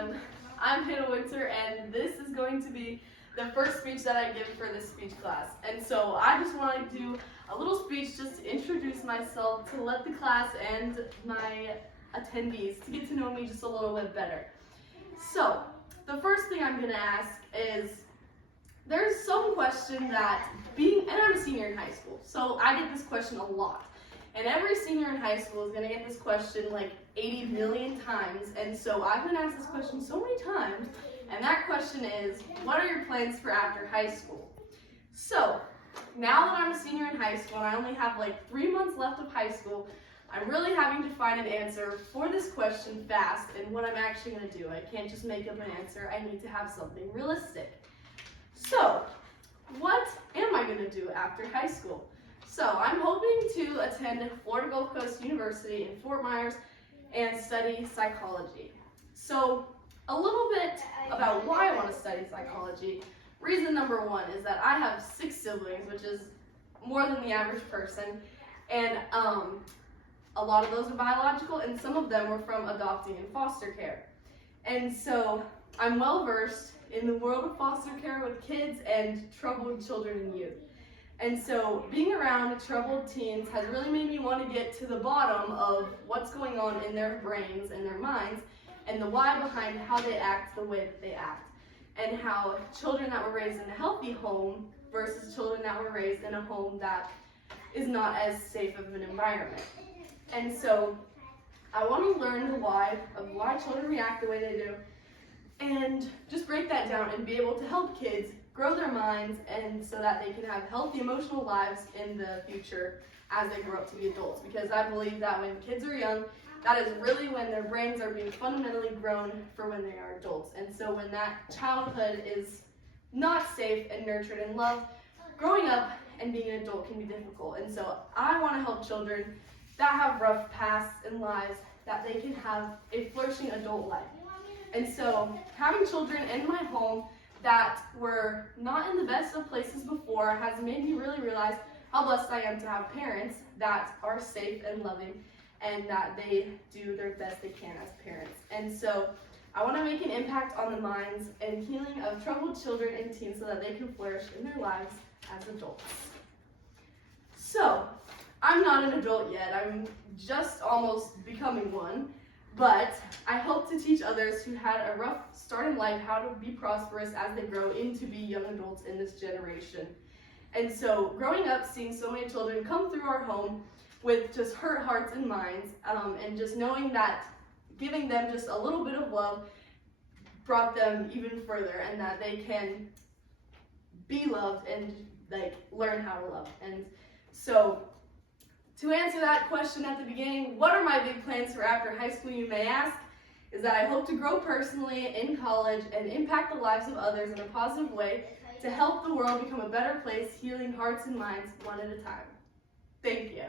everyone. I'm Hannah Winter, and this is going to be the first speech that I give for this speech class. And so I just want to do a little speech just to introduce myself, to let the class and my attendees to get to know me just a little bit better. So the first thing I'm going to ask is, there's some question that and I'm a senior in high school, so I get this question a lot. And every senior in high school is going to get this question like 80 million times. And so I've been asked this question so many times. And that question is, what are your plans for after high school? So now that I'm a senior in high school and I only have like 3 months left of high school, I'm really having to find an answer for this question fast and what I'm actually going to do. I can't just make up an answer. I need to have something realistic. So what am I going to do after high school? So I'm hoping to attend Florida Gulf Coast University in Fort Myers and study psychology. So a little bit about why I want to study psychology. Reason number one is that I have 6 siblings, which is more than the average person, and a lot of those are biological, and some of them were from adopting and foster care. And so I'm well versed in the world of foster care with kids and troubled children and youth. And so being around troubled teens has really made me want to get to the bottom of what's going on in their brains and their minds and the why behind how they act the way that they act, and how children that were raised in a healthy home versus children that were raised in a home that is not as safe of an environment. And so I want to learn the why of why children react the way they do and just break that down and be able to help kids grow their minds and so that they can have healthy emotional lives in the future as they grow up to be adults. Because I believe that when kids are young, that is really when their brains are being fundamentally grown for when they are adults. And so when that childhood is not safe and nurtured and loved, growing up and being an adult can be difficult. And so I want to help children that have rough pasts and lives that they can have a flourishing adult life. And so having children in my home that were not in the best of places before has made me really realize how blessed I am to have parents that are safe and loving and that they do their best they can as parents. And so I want to make an impact on the minds and healing of troubled children and teens so that they can flourish in their lives as adults. So I'm not an adult yet. I'm just almost becoming one. But I hope to teach others who had a rough start in life how to be prosperous as they grow into be young adults in this generation. And so growing up, seeing so many children come through our home with just hurt hearts and minds, and just knowing that giving them just a little bit of love brought them even further, and that they can be loved and like learn how to love. And so to answer that question at the beginning, what are my big plans for after high school, you may ask, is that I hope to grow personally in college and impact the lives of others in a positive way to help the world become a better place, healing hearts and minds one at a time. Thank you.